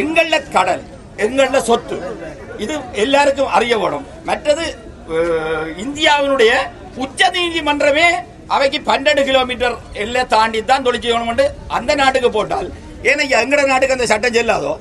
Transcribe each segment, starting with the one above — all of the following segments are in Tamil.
எங்கள கடல் எங்கள சொத்து இது எல்லாருக்கும் அறிய வேணும். மற்றது இந்தியாவினுடைய உச்ச நீதிமன்றமே அவைக்கு 12 கிலோமீட்டர் எல்லை தாண்டி தான் தொழில் செய்யணும் அந்த நாட்டுக்கு போட்டால் ஏன்னா எங்கட நாட்டுக்கு அந்த சட்டம் செல்லாதோ?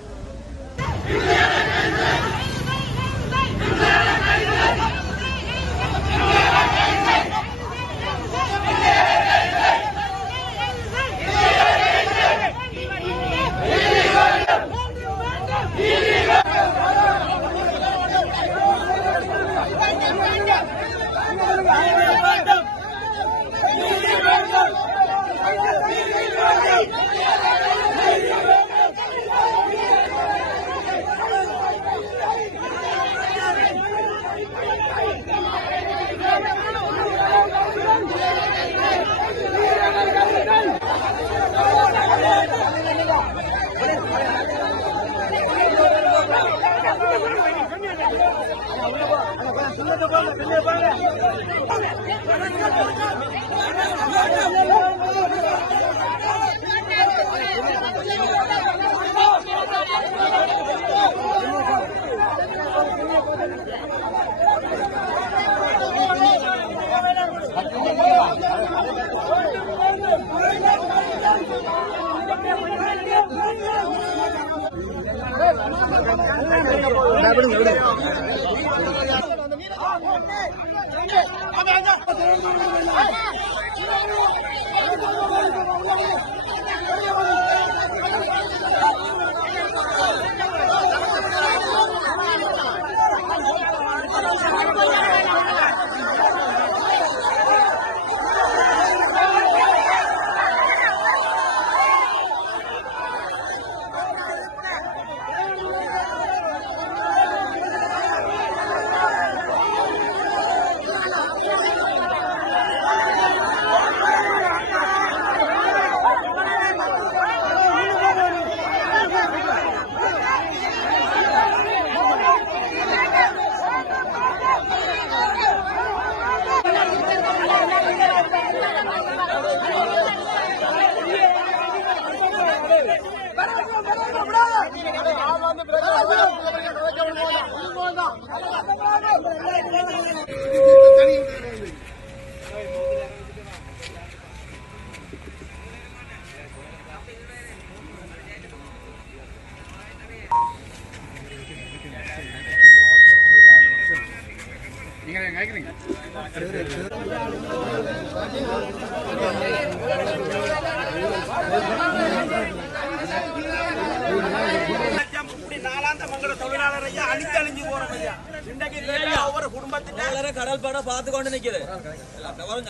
கடல்பட பார்த்து கொண்டு நிக்குது.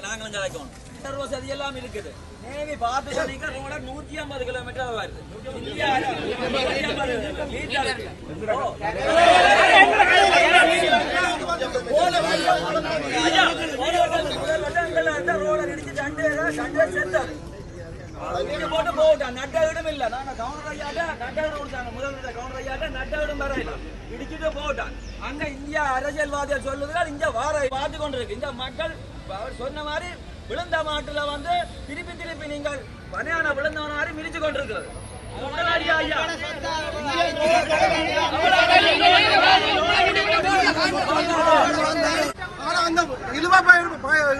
நாங்களும் கிடைக்கும் வசதி எல்லாம் இருக்குது. நேவி பார்த்து நிக்க ரோட 150 கிலோமீட்டர் வருது. ரோட இடிச்சு சண்டை செத்தாரு போட்டு போட்டான். நட்ட இடம் இல்ல. நாங்க கவுண்டர் ஐயாட்ட நட்ட இடம் கொடுத்தாங்க. முதல் கவுண்டர் ஐயாட்ட நட்ட இடம் வரையில இடிச்சுட்டு போட்டான். அங்க இந்தியா அரசியல்வாதிகள் சொல்லுதுகள் இங்க வார பார்த்து கொண்டிருக்கு. இந்த மக்கள் அவர் சொன்ன மாதிரி விழுந்த மாட்டுல வந்து திருப்பி திருப்பி நீங்கள் பனையான விழுந்தவன மாதிரி மிதிச்சு கொண்டிருக்கிறது.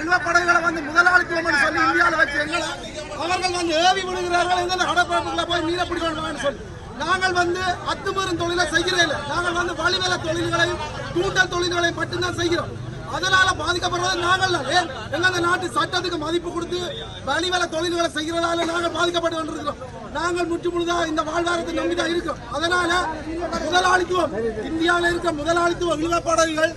இழுவப்படைகளை வந்து முதலாளித்துவம் சொல்லி இந்தியாவில் வச்சு எங்களை அவர்கள் வந்து ஏவி விடுகிறார்கள். கடற்கரைக்குள்ள போய் மீனை பிடிக்கணும் சொல்லி நாங்கள் வந்து அத்துமீறும் தொழிலை செய்கிறதில்லை. நாங்கள் வந்து வழிவேல தொழில்களையும் தூண்டல் தொழில்களையும் மட்டும்தான் செய்கிறோம். அதனால பாதிக்கப்படுறது நாங்கள் தான். எங்க நாட்டு சட்டத்துக்கு மதிப்பு கொடுத்து வழிவேல தொழில்களை செய்கிறதால நாங்கள் பாதிக்கப்பட்டு கொண்டிருக்கிறோம். நாங்கள் முற்றுமுழுதா இந்த வாழ்வாரத்தை நம்பிதான் இருக்கோம். அதனால முதலாளித்துவம் இந்தியாவில் இருக்க முதலாளித்துவ இழுவப்படைகள்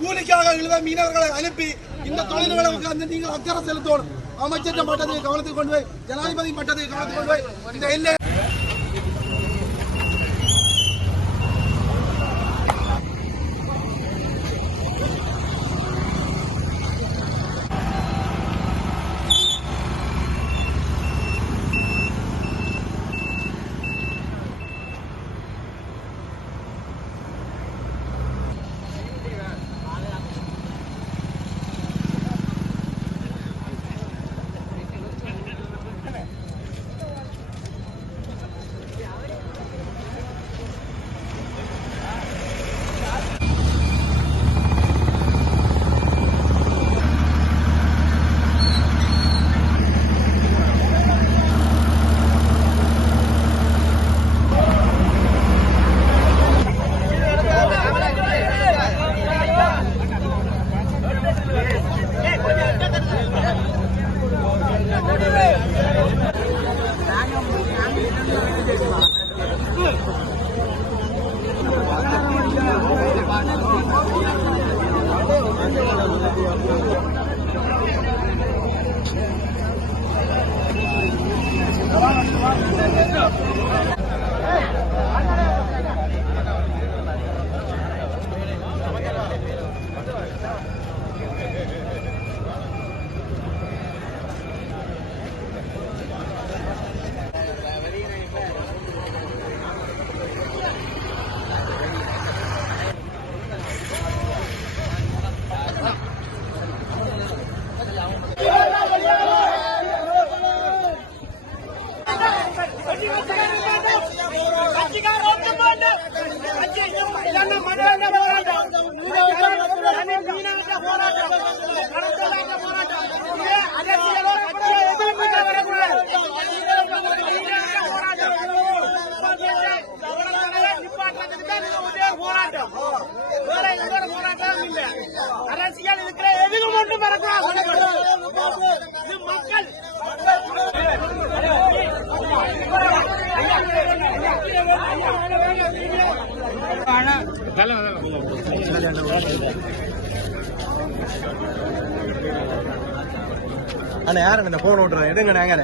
கூலிக்காக இழுவ மீனவர்களை அனுப்பி இந்த தொழில்களை வந்து நீங்கள் அக்கறை செலுத்தணும். அமைச்சர் மட்டத்துக்கு கவனத்துக்கு கொண்டு போய் ஜனாதிபதி மட்டத்துக்கு கவனத்துக்கு கொண்டு போய் இந்த எல்லை அரசியல் இருக்கிற எதுவும் ஒன்றும் மக்கள் அண்ணா யாருங்க இந்த போன் ஓட்டுறோம் எடுங்க நாங்க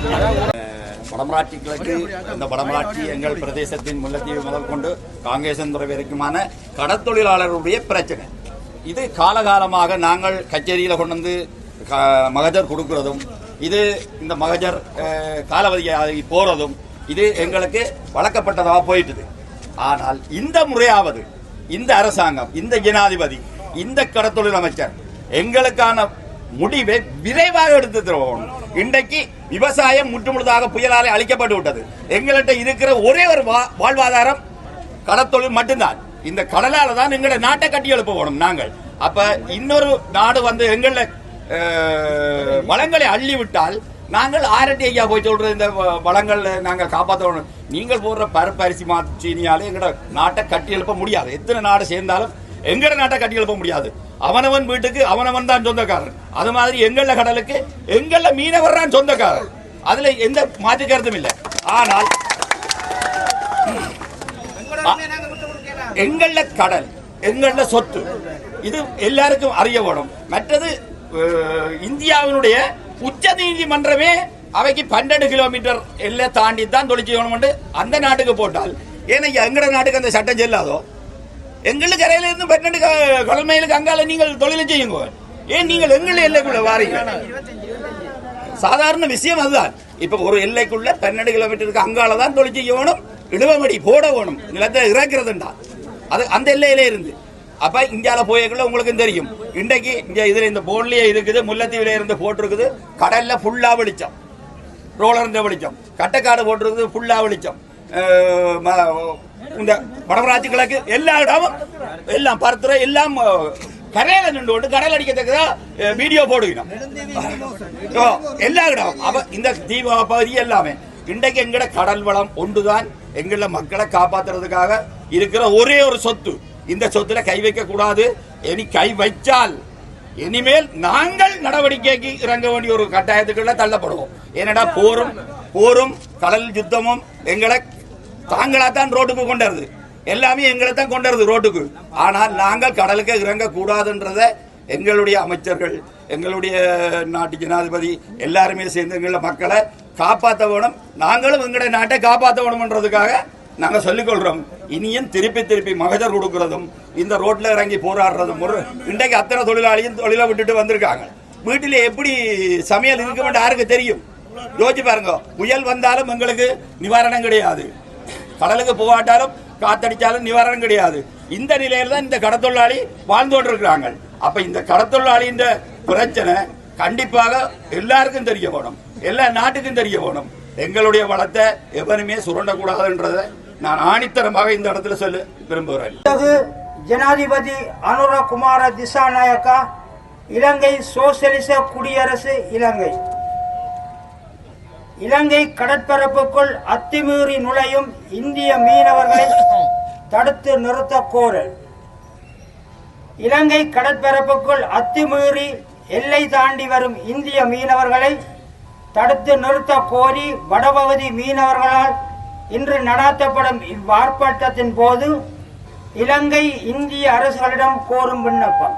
வடமராட்சி கிழக்கு இந்த வடமராட்சி எங்கள் பிரதேசத்தின் முல்லைத்தீவு முதல் கொண்டு காங்கேசன்துறை வரைக்குமான கடற்தொழிலாளர்களுடைய பிரச்சனை. இது காலகாலமாக நாங்கள் கச்சேரியில் கொண்டு வந்து மகஜர் கொடுக்கிறதும் இது இந்த மகஜர் காலவதியாகி போறதும் இது எங்களுக்கு வழக்கப்பட்டதாக போயிட்டுது. ஆனால் இந்த முறையாவது இந்த அரசாங்கம், இந்த ஜனாதிபதி, இந்த கடற்தொழில் அமைச்சர் எங்களுக்கான முடிவை விரைவாக எடுத்து தருவோம். இன்றைக்கு விவசாயம் முற்றுமுழுதாக புயலாலே அழிக்கப்பட்டு விட்டது. எங்கள்கிட்ட இருக்கிற ஒரே ஒரு வாழ்வாதாரம் கடற்தொழில் மட்டும்தான். இந்த கடலால தான் எங்களை நாட்டை கட்டி எழுப்ப போகணும். நாங்கள் அப்ப இன்னொரு நாடு வந்து எங்களை வளங்களை அள்ளி விட்டால் நாங்கள் ஆரட்டி ஐயா போய் சொல்றது இந்த வளங்கள் நாங்கள் காப்பாற்றணும். நீங்கள் போடுற பருப்பரிசி சீனியாலே எங்களோட நாட்டை கட்டி எழுப்ப முடியாது. எத்தனை நாடு சேர்ந்தாலும் எங்கட நாட்டை கட்டி எழுப்ப முடியாது. அவனவன் வீட்டுக்கு அவனவன் தான் சொந்தக்காரன். அது மாதிரி எங்கள கடலுக்கு எங்கள மீனவர் தான் சொந்தக்காரன். அதுல எந்த மாற்று கருத்தும் இல்லை. ஆனால் எங்கள கடல் எங்கள சொத்து இது எல்லாருக்கும் அறிய வேணும். மற்றது இந்தியாவினுடைய உச்ச நீதிமன்றமே அவைக்கு 12 கிலோமீட்டர் எல்லை தாண்டி தான் தொழில் செய்யணும் அந்த நாட்டுக்கு போட்டால், ஏன்னா எங்கட நாட்டுக்கு அந்த சட்டம் செல்லாதோ? எங்களுக்கு கரையில இருந்து 12 கடல் மைலுக்கு அங்கால நீங்கள் தொழில் செய்யுங்க. ஏன் நீங்கள் எங்கள் எல்லைக்குள்ள வாரீங்க? சாதாரண விஷயம் அதுதான். இப்ப ஒரு எல்லைக்குள்ள 12 கிலோமீட்டருக்கு அங்கால தான் தொழில் செய்யணும், இழுவமடி போட வேணும், நிலத்தை இறக்குறதுண்டா அது அந்த எல்லையிலே இருந்து. அப்ப இந்தியால போயக்குள்ள உங்களுக்கு தெரியும். இன்றைக்கு இதுல இந்த போன்லயே இருக்குது, முல்லைத்தீவில இருந்து போட்டிருக்குது, கடல்ல ஃபுல்லா வெளிச்சம், ரோலர் வெளிச்சம், கட்டக்காடு போட்டிருக்குது ஃபுல்லா வெளிச்சம். இந்த வடமராட்சி கிழக்கு எல்லா இடமும் எல்லாம் பருத்துற எல்லாம் கரையில நின்று கொண்டு கடல் அடிக்கிறதுக்கு வீடியோ போடுகிறோம் எல்லா இடமும். அப்ப இந்த தீப பகுதி எல்லாமே இன்றைக்கு எங்கட கடல் வளம் ஒன்றுதான் எங்கள மக்களை காப்பாத்துறதுக்காக இருக்கிற ஒரே ஒரு சொத்து. இந்த சொத்துல கை வைக்க கூடாது. இனி கை வைச்சால் இனிமேல் நாங்கள் நடவடிக்கைக்கு இறங்க வேண்டிய ஒரு கட்டாயத்துக்குள்ள தள்ளப்படுவோம். ஏனடா போரும் கடல் யுத்தமும் எங்களை தாங்களாத்தான் ரோட்டுக்கு கொண்டது, எல்லாமே எங்களை தான் கொண்டது ரோட்டுக்கு. ஆனால் நாங்கள் கடலுக்கு இறங்க கூடாதுன்றத எங்களுடைய அமைச்சர்கள், எங்களுடைய நாட்டு ஜனாதிபதி எல்லாருமே சேர்ந்து எங்கள மக்களை காப்பாற்ற வேணும். நாங்களும் எங்களுடைய நாட்டை காப்பாற்ற வேணும்ன்றதுக்காக நாங்க சொல்லிக் கொள்றோம். இனியும் திருப்பி மகஜர் கொடுக்கறதும் இந்த ரோட்ல இறங்கி போராடுறதும் இன்றைக்கு அத்தனை தொழிலாளியும் தொழிலை விட்டுட்டு வந்திருக்காங்க. வீட்டில எப்படி சமையல் இருக்கும் யாருக்கு தெரியும்? யோசிச்சு பாருங்க. புயல் வந்தாலும் எங்களுக்கு நிவாரணம் கிடையாது, கடலுக்கு போகாட்டாலும் காத்தடிச்சாலும் நிவாரணம் கிடையாது. இந்த நிலையில தான் இந்த கடத்தொழிலாளி வாழ்ந்து கொண்டிருக்கிறாங்க. அப்ப இந்த கடத்தொழிலாளியின் பிரச்சனை கண்டிப்பாக எல்லாருக்கும் தெரிய வேணும், எல்லா நாட்டுக்கும் தெரிய வேணும். எங்களுடைய வளத்தை எவனுமே சுரண்டக்கூடாதுன்றதை நான் ஆணித்தரமாக இந்த இடத்துல சொல்ல விரும்புகிறேன். ஜனாதிபதி அனுரகுமார திசாநாயக்கா, இலங்கை சோசியலிச குடியரசு இலங்கை. இலங்கை கடற்பரப்புக்குள் அத்துமீறி நுழையும் இந்திய மீனவர்களை தடுத்து நிறுத்த கோரல். இலங்கை கடற்பரப்புக்குள் அத்துமீறி எல்லை தாண்டி வரும் இந்திய மீனவர்களை தடுத்து நிறுத்த கோரி வடபகுதி மீனவர்களால் இன்று நடாத்தப்படும் இவ்வார்ப்பாட்டத்தின் போது இலங்கை இந்திய அரசுகளிடம் கோரும் விண்ணப்பம்.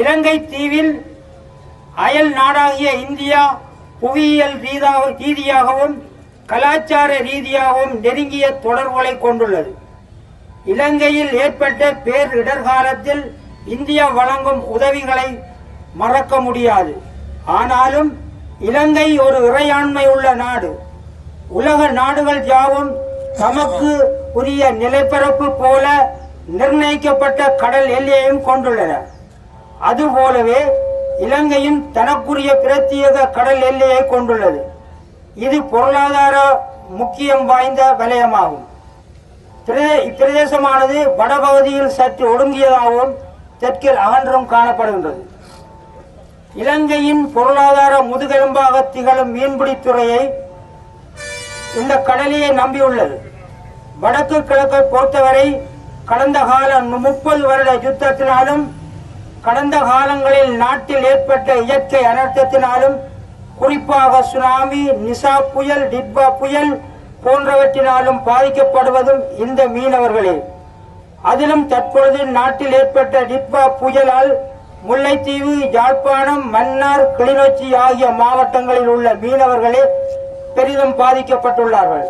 இலங்கை தீவில் அயல் நாடாகிய இந்தியா புவியியல் ரீதியாகவும் கலாச்சார ரீதியாகவும் நெருங்கிய தொடர்புகளை கொண்டுள்ளது. இலங்கையில் ஏற்பட்ட பேரிடர் காலத்தில் இந்தியா வழங்கும் உதவிகளை மறக்க முடியாது. ஆனாலும் இலங்கை ஒரு இறையாண்மை உள்ள நாடு. உலக நாடுகள் யாவும் தமக்கு உரிய நிலப்பரப்பு போல நிர்ணயிக்கப்பட்ட கடல் எல்லையையும் கொண்டுள்ளன. அதுபோலவே இலங்கையும் தனக்குரிய பிரத்யேக கடல் எல்லையை கொண்டுள்ளது. இது பொருளாதார முக்கியம் வாய்ந்த வலயமாகும். இப்பிரதேசமானது வடபகுதியில் சற்று ஒடுங்கியதாகவும் தெற்கில் அகன்றும் காணப்படுகின்றது. இலங்கையின் பொருளாதார முதுகெலும்பாக திகழும் மீன்பிடித்துறையை இந்த கடலையை நம்பியுள்ளது. வடக்கு கிழக்கை பொறுத்தவரை கடந்த கால 30 வருட யுத்தத்தினாலும் கடந்த காலங்களில் நாட்டில் ஏற்பட்ட இயற்கை அனர்த்தத்தினாலும் குறிப்பாக சுனாமி, நிசா புயல், டிட்பா புயல் போன்றவற்றினாலும் பாதிக்கப்படுவதும் இந்த மீனவர்களே. அதிலும் தற்பொழுது நாட்டில் ஏற்பட்ட டிட்பா புயலால் முல்லைத்தீவு, யாழ்ப்பாணம், மன்னார், கிளிநொச்சி ஆகிய மாவட்டங்களில் உள்ள மீனவர்களே பெரிதும் பாதிக்கப்பட்டுள்ளார்கள்.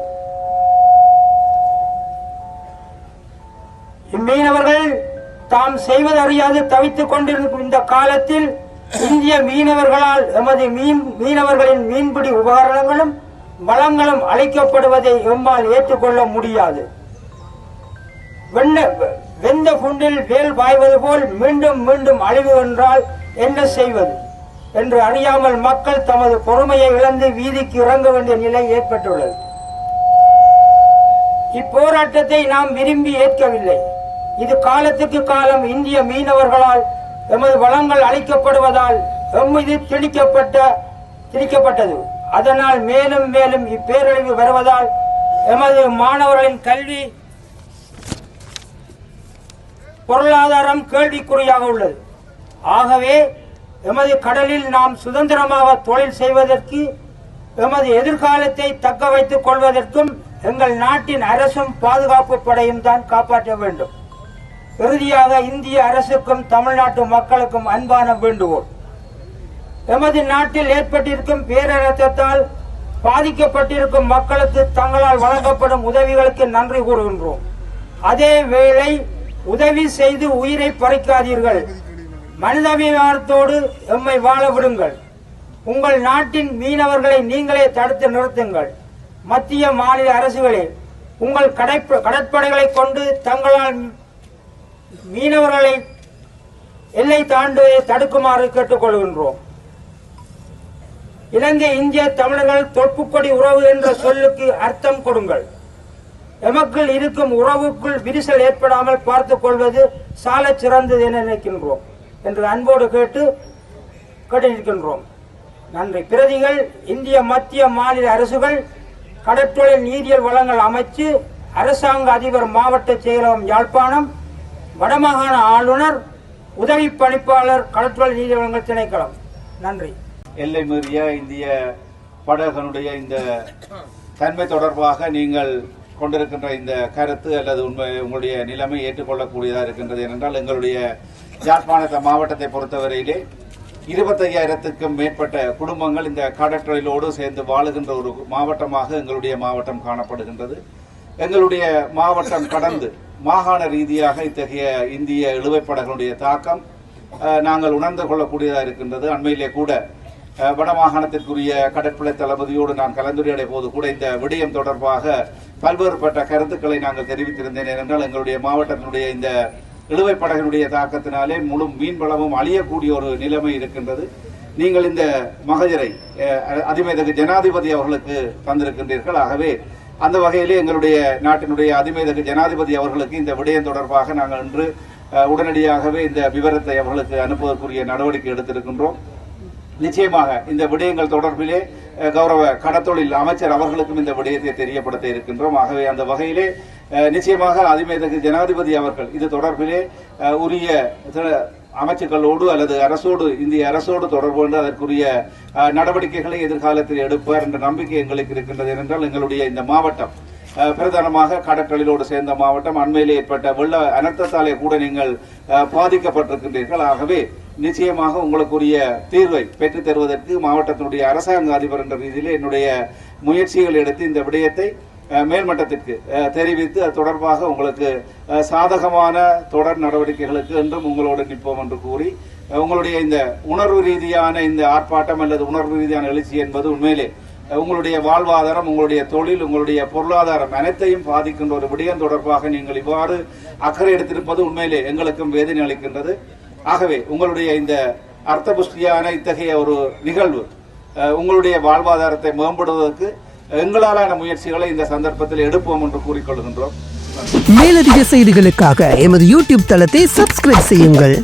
இம்மீனவர்கள் தாம் செய்வதறியாது தவித்துக் கொண்டிருக்கும் இந்த காலத்தில் இந்திய மீனவர்களால் எமது மீனவர்களின் மீன்பிடி உபகரணங்களும் வளங்களும் அளிக்கப்படுவதை எம்மால் ஏற்றுக்கொள்ள முடியாது. வெந்த புண்டில் வேல் பாய்வது போல் மீண்டும் மீண்டும் அழிவு என்றால் என்ன செய்வது என்று அறியாமல் மக்கள் தமது பொறுமையை இழந்து வீதிக்கு இறங்க வேண்டிய நிலை ஏற்பட்டுள்ளது. இப்போராட்டத்தை நாம் விரும்பி ஏற்கவில்லை. இது காலத்துக்கு காலம் இந்திய மீனவர்களால் எமது வளங்கள் அளிக்கப்படுவதால் எம்மீது திணிக்கப்பட்டது. அதனால் மேலும் மேலும் இப்பேரழிவு வருவதால் எமது மாணவர்களின் கல்வி பொருளாதாரம் கேள்விக்குறியாக உள்ளது. ஆகவே எமது கடலில் நாம் சுதந்திரமாக தொழில் செய்வதற்கு, எமது எதிர்காலத்தை தக்க வைத்துக் கொள்வதற்கும் எங்கள் நாட்டின் அரசும் பாதுகாப்பு படையும் தான் காப்பாற்ற வேண்டும். இறுதியாக இந்திய அரசுக்கும் தமிழ்நாட்டு மக்களுக்கும் அன்பான வேண்டுகோள். எமது நாட்டில் ஏற்பட்டிருக்கும் பேரழுத்தத்தால் பாதிக்கப்பட்டிருக்கும் மக்களுக்கு தங்களால் வழங்கப்படும் உதவிகளுக்கு நன்றி கூறுகின்றோம். அதே வேளை உதவி செய்து உயிரை பறிக்காதீர்கள். மனிதாபிமானத்தோடு எம்மை வாழ விடுங்கள். உங்கள் நாட்டின் மீனவர்களை நீங்களே தடுத்து நிறுத்துங்கள். மத்திய மாநில அரசுகளே, உங்கள் கடற்படைகளை கொண்டு தங்களால் மீனவர்களை எல்லை தாண்டுவதை தடுக்குமாறு கேட்டுக்கொள்கின்றோம். இலங்கை இந்திய தமிழர்கள் தொப்புக்கொடி உறவு என்ற சொல்லுக்கு அர்த்தம் கொடுங்கள். எமக்குள் இருக்கும் உறவுக்குள் விரிசல் ஏற்படாமல் பார்த்துக் கொள்வது சால சிறந்தது என நினைக்கின்றோம் என்று அன்போடு கேட்டிருக்கின்றோம். நன்றி. பிரதிகள் இந்திய மத்திய மாநில அரசுகள், கடற்றொழில் நீரியல் வளங்கள் அமைச்சு, அரசாங்க அதிபர், மாவட்ட செயலகம் யாழ்ப்பாணம், வடமாகாண ஆளுநர், உதவி பணிப்பாளர், கடற்றொழில் நீரியல் வளங்கள் திணைக்களம். நன்றி. எல்லை மீறிய இந்திய படகுகளுடைய இந்த தன்மை தொடர்பாக நீங்கள் கொண்டிருக்கின்ற இந்த கருத்து அல்லது உங்களுடைய நிலைமை ஏற்றுக்கொள்ளக்கூடியதாக இருக்கின்றது. ஏனென்றால் எங்களுடைய யாழ்ப்பாண மாவட்டத்தை பொறுத்தவரையிலே 25,000க்கும் மேற்பட்ட குடும்பங்கள் இந்த கடற்றொழிலோடு சேர்ந்து வாழுகின்ற ஒரு மாவட்டமாக எங்களுடைய மாவட்டம் காணப்படுகின்றது. எங்களுடைய மாவட்டம் கடந்து மாகாண ரீதியாக இத்தகைய இந்திய இழுவைப்படகளுடைய தாக்கம் நாங்கள் உணர்ந்து கொள்ளக்கூடியதாக இருக்கின்றது. அண்மையிலே கூட வடமாகாணத்திற்குரிய கடற்படை தளபதியோடு நான் கலந்துரையாடிய போது கூட இந்த விடயம் தொடர்பாக பல்வேறுபட்ட கருத்துக்களை நாங்கள் தெரிவித்திருந்தேன். ஏனென்றால் எங்களுடைய மாவட்டத்தினுடைய இந்த இழுவைப்படகினுடைய தாக்கத்தினாலே முழு மீன்வளமும் அழியக்கூடிய ஒரு நிலைமை இருக்கின்றது. நீங்கள் இந்த மகஜரை அதிமேதகு ஜனாதிபதி அவர்களுக்கு தந்திருக்கின்றீர்கள். ஆகவே அந்த வகையிலே எங்களுடைய நாட்டினுடைய அதிமேதகு ஜனாதிபதி அவர்களுக்கு இந்த விடயம் தொடர்பாக நாங்கள் இன்று உடனடியாகவே இந்த விவரத்தை அவர்களுக்கு அனுப்புவதற்குரிய நடவடிக்கை எடுத்திருக்கின்றோம். நிச்சயமாக இந்த விடயங்கள் தொடர்பிலே கௌரவ கடத்தொழில் அமைச்சர் அவர்களுக்கும் இந்த விடயத்தை தெரியப்படுத்த இருக்கின்றோம். ஆகவே அந்த வகையிலே நிச்சயமாக அதிமேதகு ஜனாதிபதி அவர்கள் இது தொடர்பிலே உரிய அமைச்சுக்களோடு அல்லது அரசோடு, இந்திய அரசோடு தொடர்பு கொண்டு அதற்குரிய நடவடிக்கைகளை எதிர்காலத்தில் எடுப்பார் என்ற நம்பிக்கை எங்களுக்கு இருக்கின்றது. ஏனென்றால் எங்களுடைய இந்த மாவட்டம் பிரதானமாக கடற்கொழிலோடு சேர்ந்த மாவட்டம். அண்மையிலே ஏற்பட்ட வெள்ள அனர்த்தத்தாலே கூட நீங்கள் பாதிக்கப்பட்டிருக்கின்றீர்கள். ஆகவே நிச்சயமாக உங்களுக்குரிய தீர்வை பெற்றுத் தருவதற்கு மாவட்டத்தினுடைய அரசாங்க அதிபர் என்ற ரீதியில் என்னுடைய முயற்சிகள் எடுத்து இந்த விடயத்தை மேல்மட்டத்திற்கு தெரிவித்து அது தொடர்பாக உங்களுக்கு சாதகமான தொடர் நடவடிக்கைகளுக்கு என்றும் உங்களோடு நிற்போம் என்று கூறி, உங்களுடைய இந்த உணர்வு ரீதியான இந்த ஆர்ப்பாட்டம் அல்லது உணர்வு ரீதியான எழுச்சி என்பது உண்மையிலே உங்களுடைய வாழ்வாதாரம், உங்களுடைய தொழில், உங்களுடைய பொருளாதாரம் அனைத்தையும் பாதிக்கின்ற ஒரு விடயம் தொடர்பாக நீங்கள் இவ்வாறு அக்கறை எடுத்திருப்பது உண்மையிலே எங்களுக்கும் வேதனை அளிக்கின்றது. ஆகவே உங்களுடைய இந்த அர்த்தபுஷ்டியான இத்தகைய ஒரு நிகழ்வு உங்களுடைய வாழ்வாதாரத்தை மேம்படுவதற்கு எங்களாலான முயற்சிகளை இந்த சந்தர்ப்பத்தில் எடுப்போம் என்று கூறிக்கொள்கின்றோம். மேலதிக செய்திகளுக்காக எமது யூடியூப் தளத்தை சப்ஸ்கிரைப் செய்யுங்கள்.